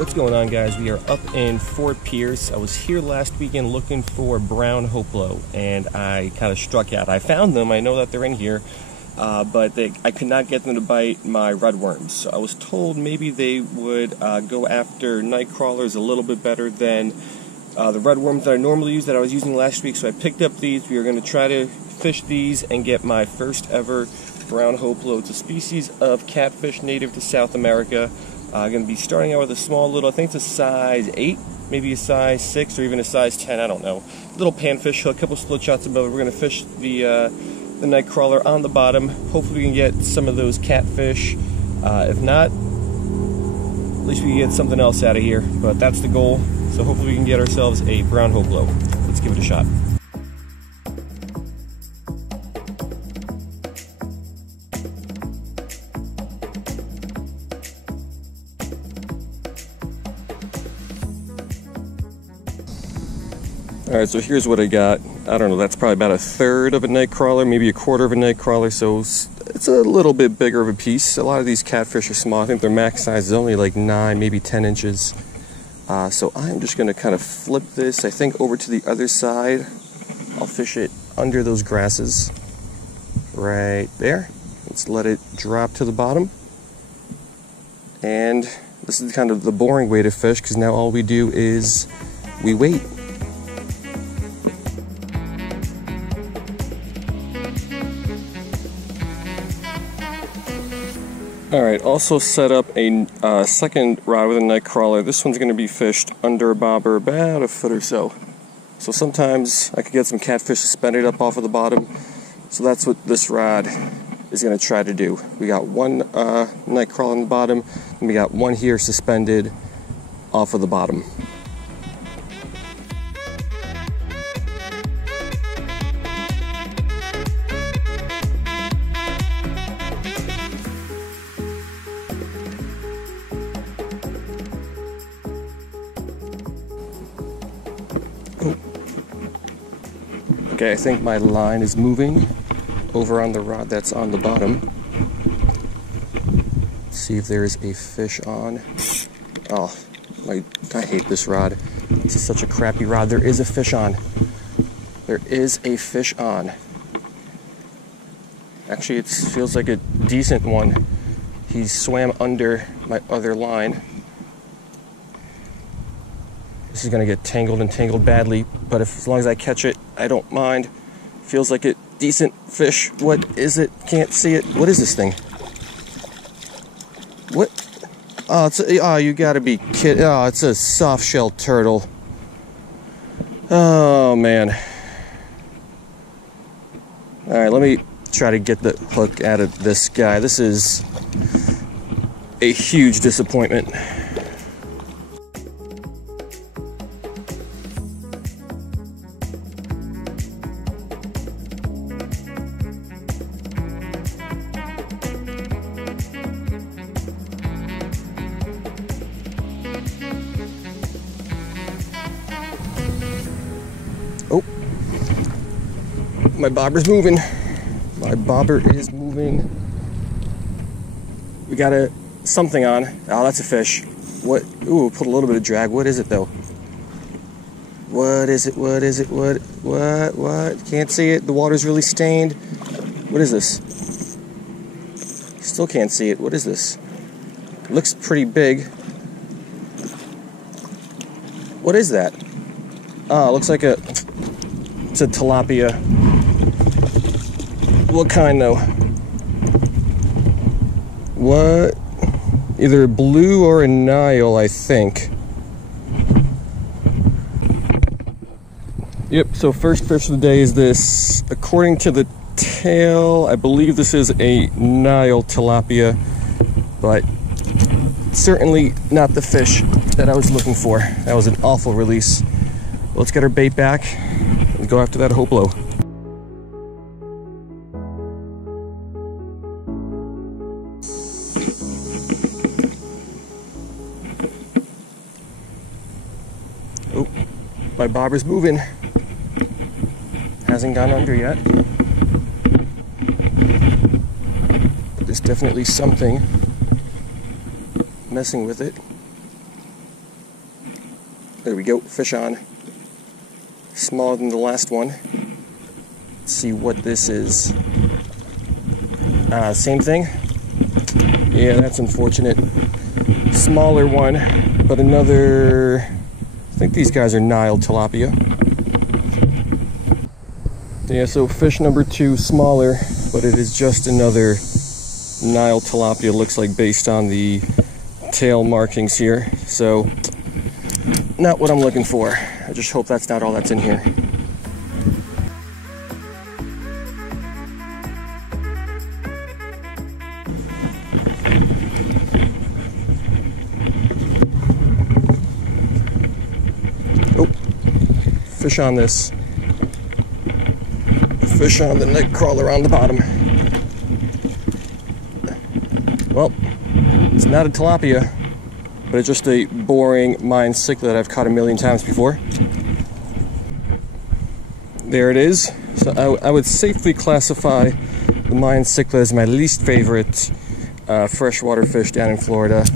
What's going on, guys? We are up in Fort Pierce. I was here last weekend looking for brown Hoplo, and I kind of struck out. I found them, I know that they're in here, but I could not get them to bite my redworms. So I was told maybe they would go after night crawlers a little bit better than the redworms that I normally use, that I was using last week. So I picked up these. We are going to try to fish these and get my first ever brown Hoplo. It's a species of catfish native to South America. I'm going to be starting out with a small little, I think it's a size 8, maybe a size 6, or even a size 10, I don't know. Little panfish hook, a couple split shots above it. We're going to fish the night crawler on the bottom. Hopefully we can get some of those catfish. If not, at least we can get something else out of here. But that's the goal. So hopefully we can get ourselves a brown Hoplo. Let's give it a shot. Alright, so here's what I got. I don't know, that's probably about a third of a night crawler, maybe a quarter of a night crawler, so it's a little bit bigger of a piece. A lot of these catfish are small. I think their max size is only like 9, maybe 10 inches. So I'm just going to kind of flip this, I think, over to the other side. I'll fish it under those grasses. Right there. Let's let it drop to the bottom. And this is kind of the boring way to fish, because now all we do is we wait. Alright, also set up a second rod with a night crawler. This one's going to be fished under a bobber about a foot or so. So sometimes I could get some catfish suspended up off of the bottom. So that's what this rod is going to try to do. We got one night crawler on the bottom, and we got one here suspended off of the bottom. Okay, I think my line is moving over on the rod that's on the bottom. Let's see if there is a fish on. Oh, I hate this rod. This is such a crappy rod. There is a fish on. There is a fish on. Actually, it feels like a decent one. He swam under my other line. This is going to get tangled and tangled badly, but as long as I catch it, I don't mind. Feels like a decent fish. What is it? Can't see it. What is this thing? What? Oh, you gotta be kidding. Oh, it's a soft-shell turtle. Oh, man. Alright, let me try to get the hook out of this guy. This is a huge disappointment. Oh, my bobber's moving. My bobber is moving. We got something on. Oh, that's a fish. What? Ooh, put a little bit of drag. What is it though? What is it? What is it? What? Can't see it. The water's really stained. What is this? Still can't see it. What is this? It looks pretty big. What is that? Oh, it looks like it's a tilapia. What kind though? What? Either a blue or a Nile, I think. Yep, so first fish of the day is this. According to the tail, I believe this is a Nile tilapia, but certainly not the fish that I was looking for. That was an awful release. Let's get our bait back and go after that Hoplo. Oh, my bobber's moving. Hasn't gone under yet. But there's definitely something messing with it. There we go, fish on. Smaller than the last one. Let's see what this is. Same thing. Yeah, that's unfortunate. Smaller one, but another, I think these guys are Nile tilapia. Yeah, so fish number 2, smaller, but it is just another Nile tilapia, looks like, based on the tail markings here. So, not what I'm looking for. I just hope that's not all that's in here. Oh, fish on this. Fish on the neck crawler on the bottom. Well, it's not a tilapia, but it's just a boring Mayan cichlid that I've caught a million times before. There it is. So I would safely classify the Mayan cichlid as my least favorite freshwater fish down in Florida.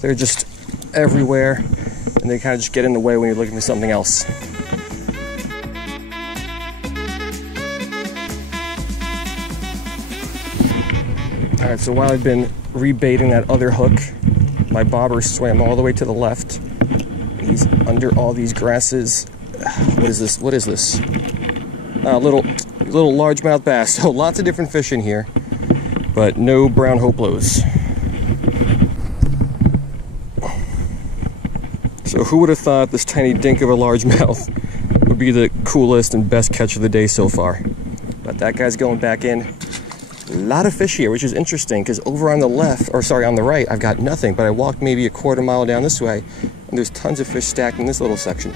They're just everywhere, and they kind of just get in the way when you're looking for something else. Alright, so while I've been rebaiting that other hook, my bobber swam all the way to the left. And he's under all these grasses. What is this? What is this? Little largemouth bass. So lots of different fish in here, but no brown hoplos. So who would have thought this tiny dink of a largemouth would be the coolest and best catch of the day so far? But that guy's going back in. A lot of fish here, which is interesting, because over on the left, or sorry, on the right, I've got nothing, but I walked maybe a quarter mile down this way, and there's tons of fish stacked in this little section.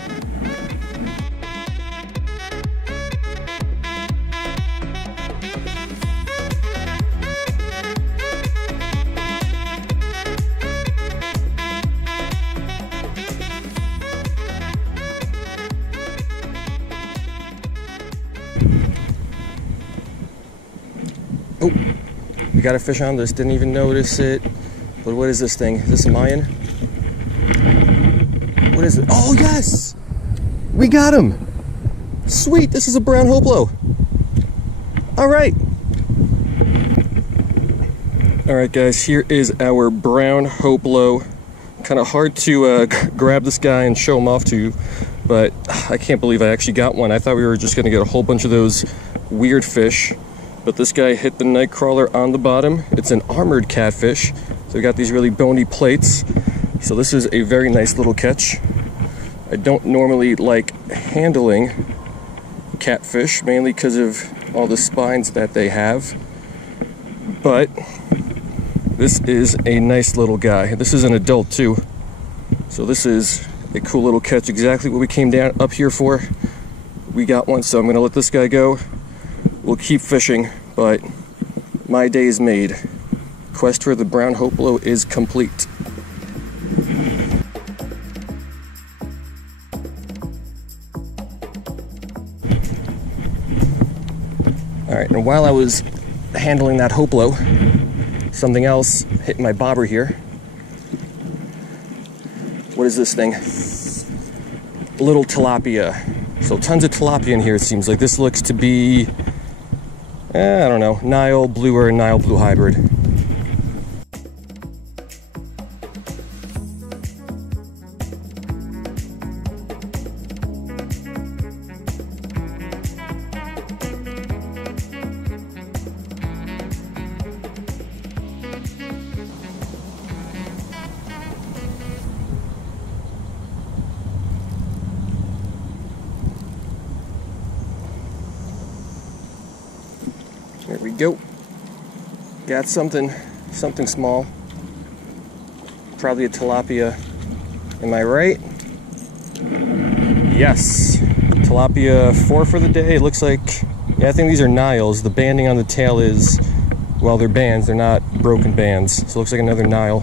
Oh, we got a fish on this, didn't even notice it. But what is this thing? Is this a Mayan? What is it? Oh, yes! We got him! Sweet, this is a brown hoplo. Alright. Alright guys, here is our brown hoplo. Kind of hard to grab this guy and show him off to you, but I can't believe I actually got one. I thought we were just going to get a whole bunch of those weird fish. But this guy hit the night crawler on the bottom. It's an armored catfish. So we got these really bony plates. So this is a very nice little catch. I don't normally like handling catfish, mainly because of all the spines that they have. But this is a nice little guy. This is an adult too. So this is a cool little catch, exactly what we came down up here for. We got one, so I'm gonna let this guy go. We'll keep fishing, but my day is made. Quest for the brown hoplo is complete. Alright, and while I was handling that hoplo, something else hit my bobber here. What is this thing? Little tilapia. So tons of tilapia in here, it seems like. This looks to be, I don't know, Nile blue or Nile blue hybrid. There we go. Got something small. Probably a tilapia. Am I right? Yes. Tilapia 4 for the day. It looks like, yeah, I think these are Niles. The banding on the tail is, well, they're bands. They're not broken bands. So it looks like another Nile.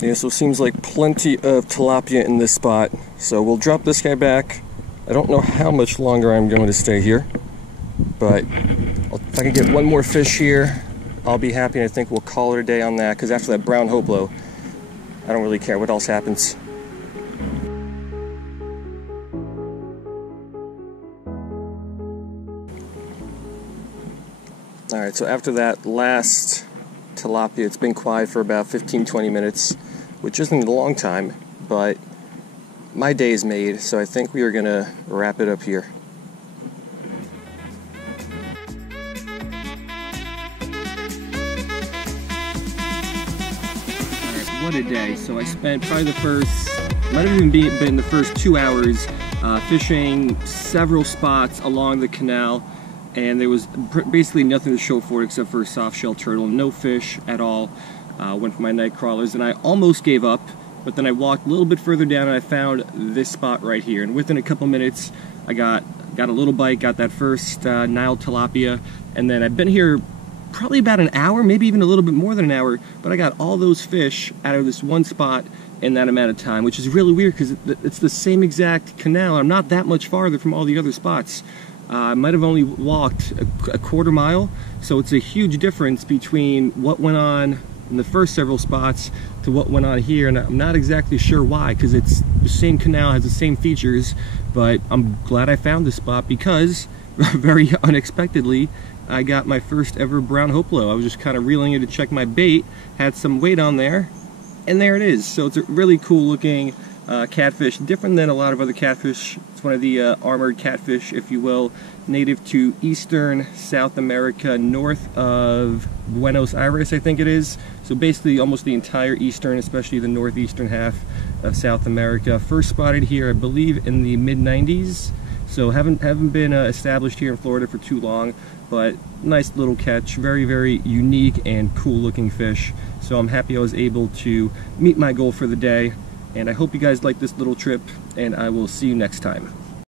Yeah, so it seems like plenty of tilapia in this spot. So we'll drop this guy back. I don't know how much longer I'm going to stay here. But if I can get one more fish here, I'll be happy, and I think we'll call it a day on that, because after that brown hoplo, I don't really care what else happens. Alright, so after that last tilapia, it's been quiet for about 15-20 minutes, which isn't a long time, but my day is made, so I think we are going to wrap it up here. Alright, what a day. So I spent probably the first, might have even been the first 2 hours fishing several spots along the canal, and there was basically nothing to show for it except for a soft shell turtle. No fish at all. Went for my night crawlers, and I almost gave up, but then I walked a little bit further down and I found this spot right here, and within a couple minutes I got a little bite, got that first Nile tilapia, and then I've been here probably about an hour, maybe even a little bit more than an hour, but I got all those fish out of this one spot in that amount of time, which is really weird because it's the same exact canal. I'm not that much farther from all the other spots. I might have only walked a quarter mile, so it's a huge difference between what went on in the first several spots to what went on here, and I'm not exactly sure why, because it's the same canal, has the same features, but I'm glad I found this spot because very unexpectedly I got my first ever brown hoplo. I was just kind of reeling in to check my bait, had some weight on there, and there it is. So it's a really cool looking catfish, different than a lot of other catfish. It's one of the armored catfish, if you will, native to eastern South America, north of Buenos Aires, I think it is. So basically almost the entire eastern, especially the northeastern half of South America. First spotted here, I believe, in the mid-90s. So haven't been established here in Florida for too long, but nice little catch, very, very unique and cool looking fish. So I'm happy I was able to meet my goal for the day, and I hope you guys like this little trip, and I will see you next time.